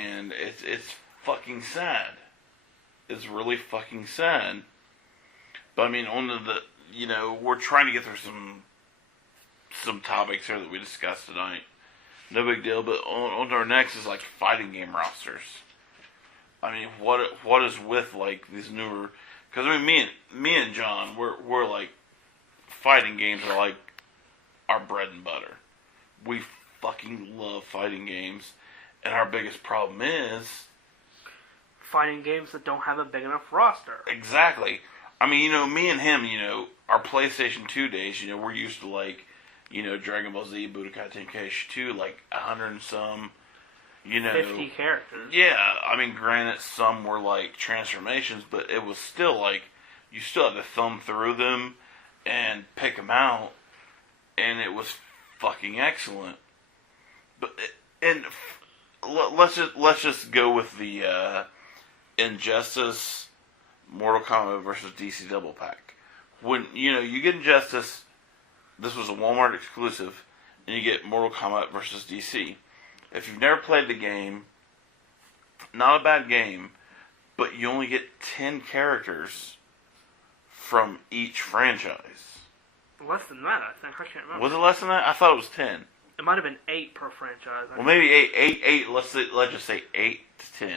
and it's fucking sad. It's really fucking sad. But I mean, on the we're trying to get through some topics here that we discussed tonight. No big deal. But on our next is like fighting game rosters. I mean, what is with like these newer? Because I mean, me and John, we're like fighting games are like our bread and butter. We fucking love fighting games, and our biggest problem is fighting games that don't have a big enough roster. Exactly. I mean, me and him, our PlayStation 2 days, we're used to like, Dragon Ball Z, Budokai Tenkaichi 2, like 100 and some, 50 characters. Yeah, I mean, granted, some were like transformations, but it was still like, you still had to thumb through them and pick them out, and it was fucking excellent. But let's just go with the Injustice, Mortal Kombat versus DC double pack. When you get Injustice, this was a Walmart exclusive, and you get Mortal Kombat versus DC. If you've never played the game, not a bad game, but you only get 10 characters from each franchise. Less than that, I think. I can't remember. Was it less than that? I thought it was 10. It might have been 8 per franchise. Well, maybe 8. Let's just say 8 to 10.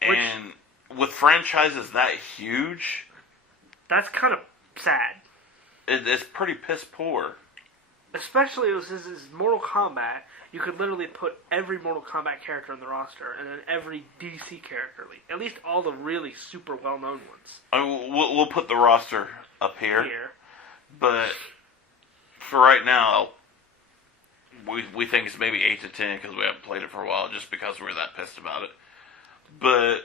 And with franchises that huge, that's kind of sad. It's pretty piss poor. Especially as this is Mortal Kombat, you could literally put every Mortal Kombat character in the roster, and then every DC character, at least all the really super well-known ones. I mean, we'll put the roster up here. But for right now, we think it's maybe 8 to 10 because we haven't played it for a while, just because we're that pissed about it. But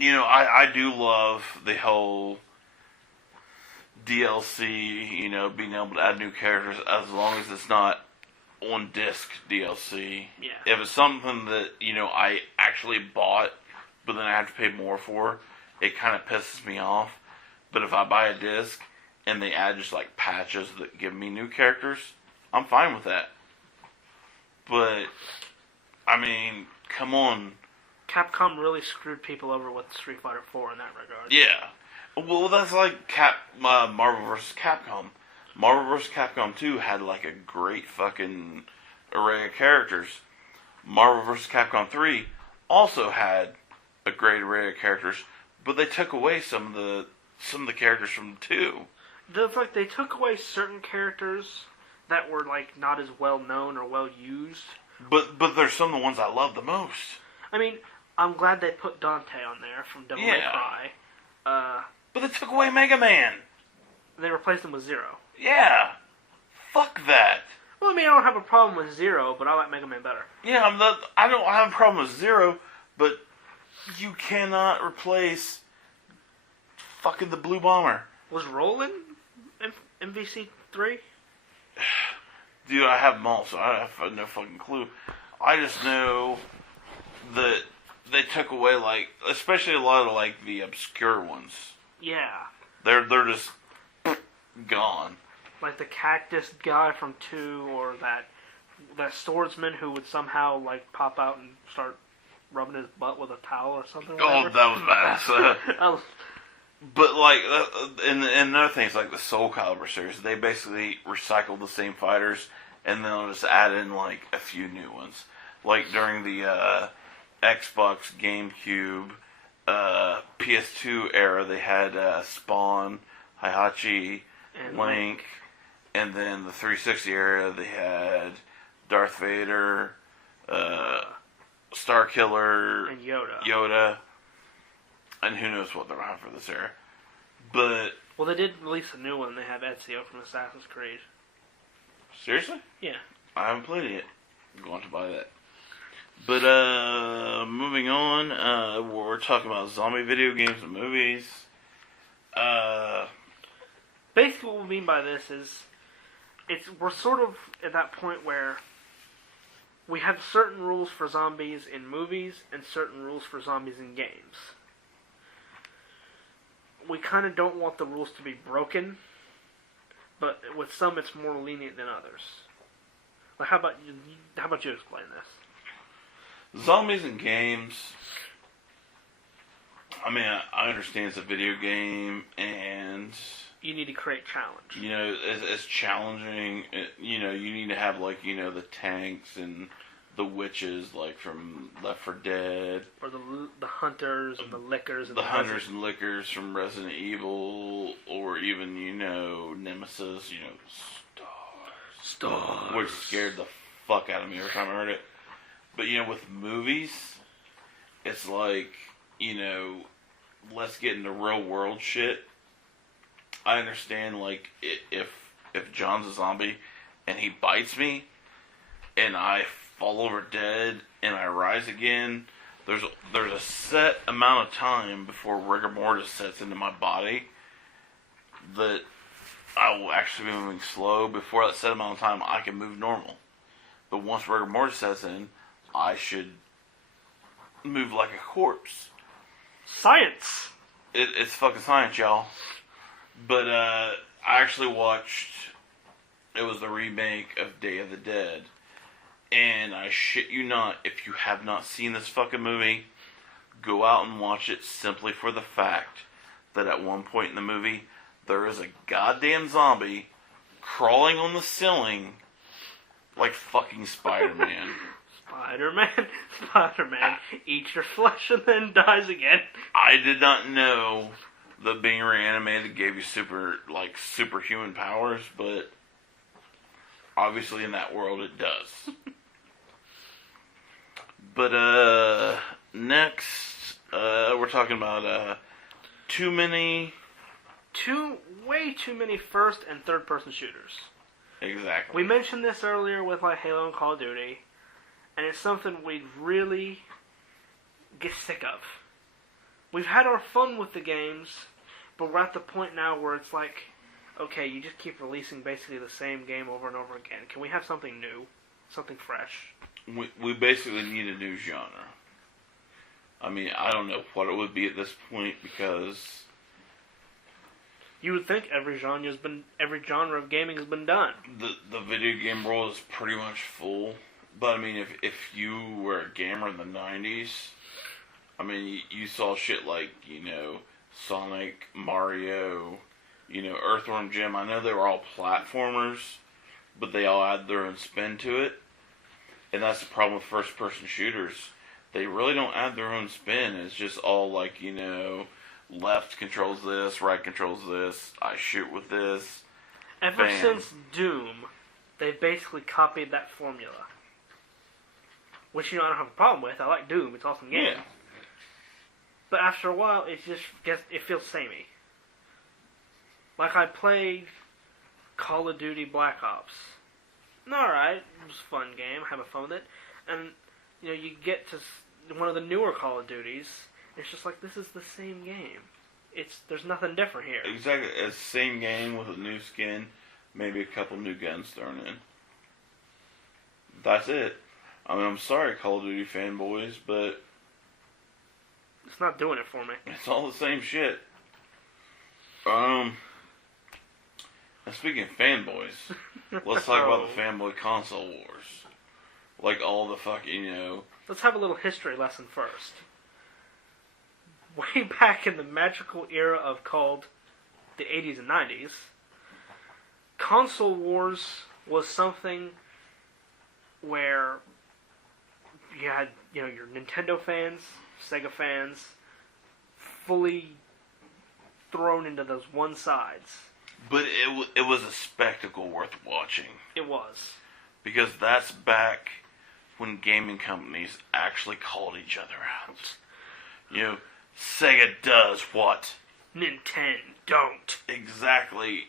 I do love the whole DLC, being able to add new characters as long as it's not on disc DLC. Yeah. If it's something that, I actually bought, but then I have to pay more for, it kind of pisses me off. But if I buy a disc and they add just like patches that give me new characters, I'm fine with that. But, I mean, come on. Capcom really screwed people over with Street Fighter 4 in that regard. Yeah. Well, that's like Marvel vs. Capcom. Marvel vs. Capcom 2 had like a great fucking array of characters. Marvel vs. Capcom 3 also had a great array of characters, but they took away some of the characters from 2. It's like they took away certain characters that were like not as well known or well used. But there's some of the ones I love the most. I mean, I'm glad they put Dante on there from Devil May Cry. But they took away Mega Man. They replaced him with Zero. Yeah. Fuck that. Well, I mean, I don't have a problem with Zero, but I like Mega Man better. Yeah, I don't have a problem with Zero, but you cannot replace fucking the Blue Bomber. Was Roland in MVC3? Dude, I have them all, so I have no fucking clue. I just know that they took away, like, especially a lot of, like, the obscure ones. Yeah. They're just gone. Like the cactus guy from 2, or that swordsman who would somehow, like, pop out and start rubbing his butt with a towel or something. Oh, that was badass. But, like, and another thing is, like, the Soul Calibur series, they basically recycled the same fighters, and then they'll just add in, like, a few new ones. Like, during the Xbox, GameCube, PS2 era, they had Spawn, Heihachi, and Link, and then the 360 era, they had Darth Vader, Starkiller, and Yoda. And who knows what they'll have for this era. But... Well, they did release a new one. They have Ezio from Assassin's Creed. Seriously? Yeah. I haven't played it yet. I'm going to buy that. But, moving on, we're talking about zombie video games and movies. Basically what we mean by this is, we're sort of at that point where we have certain rules for zombies in movies and certain rules for zombies in games. We kind of don't want the rules to be broken, but with some it's more lenient than others. Like, how about you explain this? Zombies in games. I mean, I understand it's a video game, and You need to create challenge. you know, it's challenging. You know, you need to have like the tanks and the witches like from Left 4 Dead, Or the hunters and the lickers. And the hunters and lickers from Resident Evil, or even Nemesis. Stars. Which scared the fuck out of me every time I heard it. But with movies, it's like let's get into real world shit. I understand like if John's a zombie and he bites me and I fall over dead and I rise again, there's a set amount of time before rigor mortis sets into my body that I will actually be moving slow. Before that set amount of time, I can move normal. But once rigor mortis sets in, I should move like a corpse. Science! It's fucking science, y'all. But I actually watched, it was the remake of Day of the Dead. And I shit you not, if you have not seen this fucking movie, go out and watch it simply for the fact that at one point in the movie, there is a goddamn zombie crawling on the ceiling like fucking Spider-Man. Spider-Man eats your flesh and then dies again. I did not know that being reanimated gave you superhuman powers, but obviously in that world it does. But next we're talking about way too many first and third person shooters. Exactly. We mentioned this earlier with like Halo and Call of Duty, and it's something we really get sick of. We've had our fun with the games, but we're at the point now where it's like, okay, you just keep releasing basically the same game over and over again. Can we have something new? Something fresh? We basically need a new genre. I mean, I don't know what it would be at this point, because you would think every genre of gaming has been done. The video game world is pretty much full. But I mean, if you were a gamer in the 90s, I mean, you saw shit like, Sonic, Mario, Earthworm Jim. I know they were all platformers, but they all had their own spin to it. And that's the problem with first-person shooters. They really don't add their own spin. It's just all like, left controls this, right controls this, I shoot with this. Ever since Doom, they've basically copied that formula. Which, I don't have a problem with. I like Doom. It's an awesome game. Yeah. But after a while, it feels samey. Like I played Call of Duty Black Ops. Alright, it was a fun game. I have fun with it. And, you get to one of the newer Call of Duties, it's just like, this is the same game. There's nothing different here. Exactly. It's the same game with a new skin, maybe a couple new guns thrown in. That's it. I mean, I'm sorry, Call of Duty fanboys, but it's not doing it for me. It's all the same shit. And speaking of fanboys, let's talk about the fanboy console wars. Like all the fucking, Let's have a little history lesson first. Way back in the magical era of called the 80s and 90s, console wars was something where you had, your Nintendo fans, Sega fans, fully thrown into those one sides. But it was a spectacle worth watching. It was. Because that's back when gaming companies actually called each other out. Sega does what Nintendo don't. Exactly.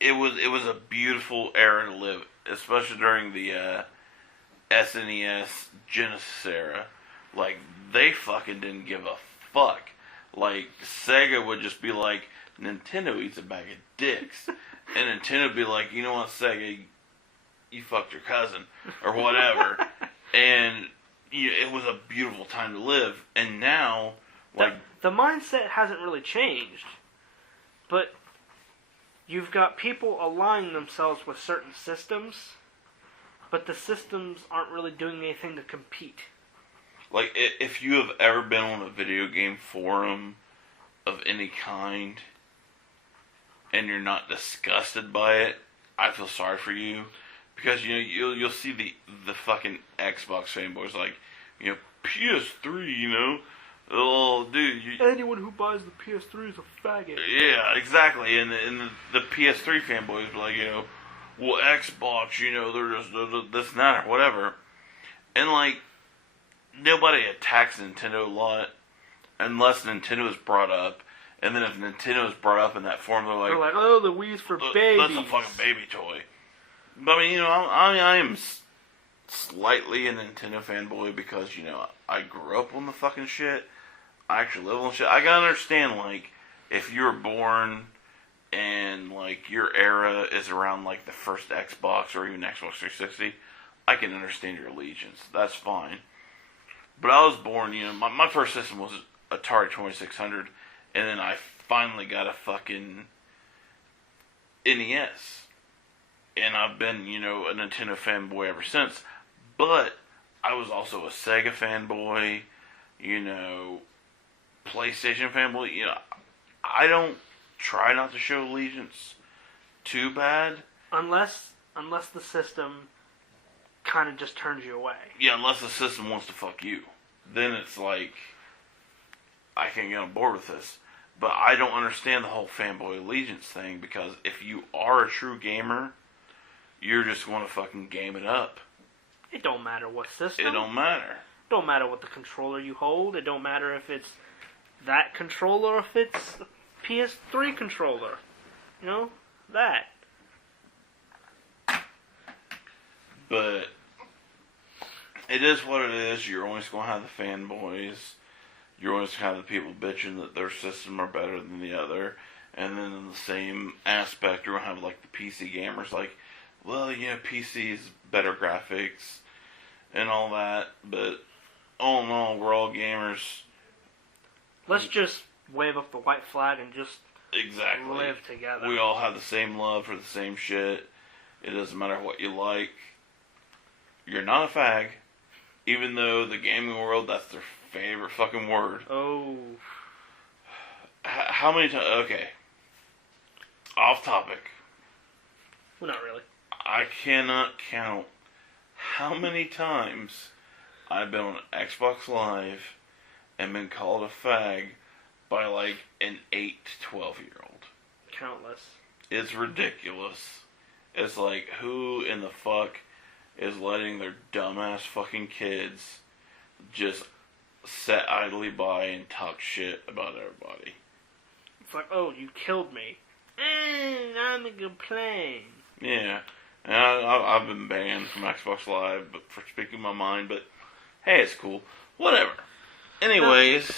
It was a beautiful era to live, especially during the SNES Genesis era. Like, they fucking didn't give a fuck. Like, Sega would just be like, Nintendo eats a bag of dicks. And Nintendo would be like, you know what, Sega, you fucked your cousin. Or whatever. And it was a beautiful time to live. And now, like, the mindset hasn't really changed. But you've got people aligning themselves with certain systems But the systems aren't really doing anything to compete. Like, if you have ever been on a video game forum of any kind, and you're not disgusted by it, I feel sorry for you. Because, you'll see the fucking Xbox fanboys like, PS3, oh, dude. Anyone who buys the PS3 is a faggot. Yeah, exactly. And the PS3 fanboys be like, well, Xbox, they're just this and that or whatever. And, like, nobody attacks Nintendo a lot unless Nintendo is brought up. And then if Nintendo is brought up in that form, they're like, oh, the Wii's for babies. That's a fucking baby toy. But, I mean, I am slightly a Nintendo fanboy because, I grew up on the fucking shit. I actually live on shit. I gotta understand, like, if you were born and, like, your era is around, like, the first Xbox or even Xbox 360, I can understand your allegiance. That's fine. But I was born, my first system was Atari 2600, and then I finally got a fucking NES. And I've been, a Nintendo fanboy ever since. But I was also a Sega fanboy, PlayStation fanboy. I don't try not to show allegiance too bad. Unless the system kind of just turns you away. Yeah, unless the system wants to fuck you. Then it's like, I can't get on board with this. But I don't understand the whole fanboy allegiance thing, because if you are a true gamer, you're just going to fucking game it up. It don't matter what system. It don't matter. It don't matter what the controller you hold. It don't matter if it's that controller or if it's a PS3 controller. That. But it is what it is. You're always going to have the fanboys. You're always going to have the people bitching that their system are better than the other. And then in the same aspect, you're going to have, like, the PC gamers, like, well, PC's better graphics and all that. But all in all, we're all gamers. Let's just wave up the white flag and just exactly live together. We all have the same love for the same shit. It doesn't matter what you like. You're not a fag, even though the gaming world, that's their favorite fucking word. Oh. How many times? Okay. Off topic. Well, not really. I cannot count how many times I've been on Xbox Live and been called a fag by, like, an 8 to 12-year-old. Countless. It's ridiculous. It's like, who in the fuck is letting their dumbass fucking kids just sit idly by and talk shit about everybody? It's like, oh, you killed me. I'm gonna complain. Yeah. And I've been banned from Xbox Live for speaking my mind, but hey, it's cool. Whatever. Anyways.